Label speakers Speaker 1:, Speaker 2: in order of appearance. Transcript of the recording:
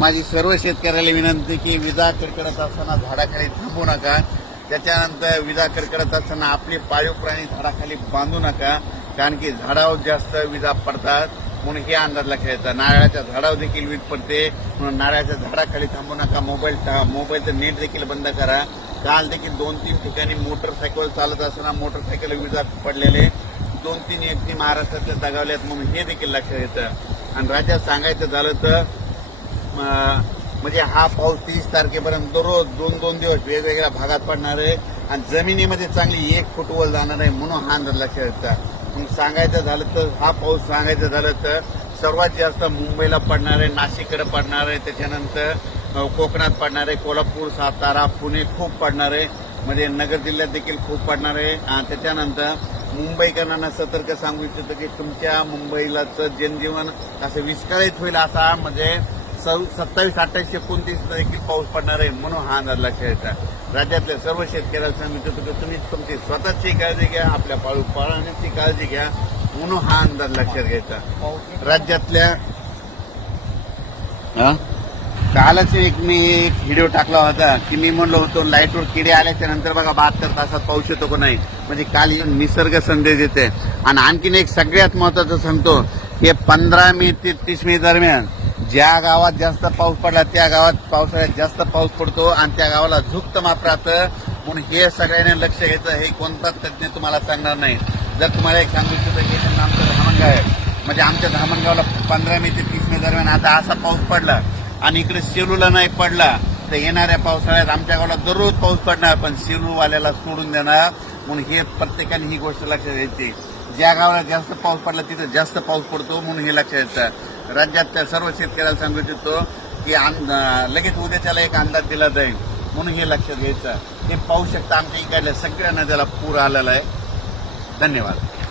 Speaker 1: माझी सर्व शेतकऱ्याला विनंती की विजा कडकडत असताना झाडाखाली थांबू नका त्याच्यानंतर विजा कडकडत असताना आपले पाळीव प्राणी झाडाखाली बांधू नका कारण की झाडावर जास्त विजा पडतात म्हणून हे अंदाजला खेळायचं नारळाच्या झाडावर देखील वीज पडते म्हणून नारळाच्या झाडाखाली थांबू नका मोबाईल मोबाईलचं नेट देखील बंद करा काल देखील दोन तीन ठिकाणी मोटरसायकल चालत असताना मोटरसायकल विजा पडलेले दोन तीन व्यक्ती महाराष्ट्रातल्या दगावल्यात म्हणून हे देखील लक्षात येतं आणि राज्यात सांगायचं झालं तर म्हणजे हा पाऊस तीस तारखेपर्यंत दररोज दोन दोन दिवस वेगवेगळ्या भागात पडणार आहे आणि जमिनीमध्ये चांगली एक फूट जाणार आहे म्हणून हा अंदाज लक्षात येतात मग सांगायचं झालं तर हा पाऊस सांगायचं झालं तर सर्वात जास्त मुंबईला पडणार आहे नाशिककडे पडणार आहे त्याच्यानंतर कोकणात पडणार आहे कोल्हापूर सातारा पुणे खूप पडणार आहे म्हणजे नगर जिल्ह्यात देखील खूप पडणार आहे आणि त्याच्यानंतर मुंबईकरांना सतर्क सांगू इच्छितो की तुमच्या मुंबईलाचं जनजीवन असं विस्कळीत होईल असा म्हणजे सत्तावीस अठ्ठावीस एकोणतीस देखील पाऊस पडणार आहे म्हणून हा अंदाज लक्षात येतात राज्यातल्या सर्व शेतकऱ्यांना सांगितलं की तुम्ही तुमची स्वतःची काळजी घ्या आपल्या पाळू पाळण्याची काळजी घ्या म्हणून हा अंदाज लक्षात घ्यायचा राज्यातल्या
Speaker 2: कालच एक मी एक व्हिडिओ टाकला होता की मी म्हणलो होतो लाईटवर किडे आल्याच्या नंतर बघा बहात्तर तासात पाऊस येतो का नाही म्हणजे काल येऊन निसर्ग संदेश येते आणि आणखीन एक सगळ्यात महत्वाचं सांगतो की पंधरा मे ते तीस मे दरम्यान ज्या गावात जास्त पाऊस पडला त्या गावात पावसाळ्यात जास्त पाऊस पडतो आणि त्या गावाला झुक्त मात्रात म्हणून हे सगळ्यांनी लक्ष घ्यायचं हे कोणताच तज्ज्ञ तुम्हाला सांगणार नाही जर तुम्हाला एक सांगू इच्छित की त्यांना आमचं धामणगाव आहे म्हणजे आमच्या धामणगावला पंधरा मे ते तीस मे दरम्यान आता असा पाऊस पडला आणि इकडे सेलूला नाही पडला तर येणाऱ्या पावसाळ्यात आमच्या गावाला दररोज पाऊस पडणार पण सेलूवाल्याला सोडून देणार म्हणून हे प्रत्येकाने ही गोष्ट लक्षात घ्यायची ज्या गावाला जास्त पाऊस पडला तिथं जास्त पाऊस पडतो म्हणून हे लक्षात येतं राज्यातल्या सर्व शेतकऱ्याला सांगू इच्छितो की लगेच उद्याच्याला एक अंदाज दिला जाईल म्हणून हे लक्षात घ्यायचं हे पाहू शकता आमच्या इकडल्या सगळ्या नद्याला पूर आलेला आहे धन्यवाद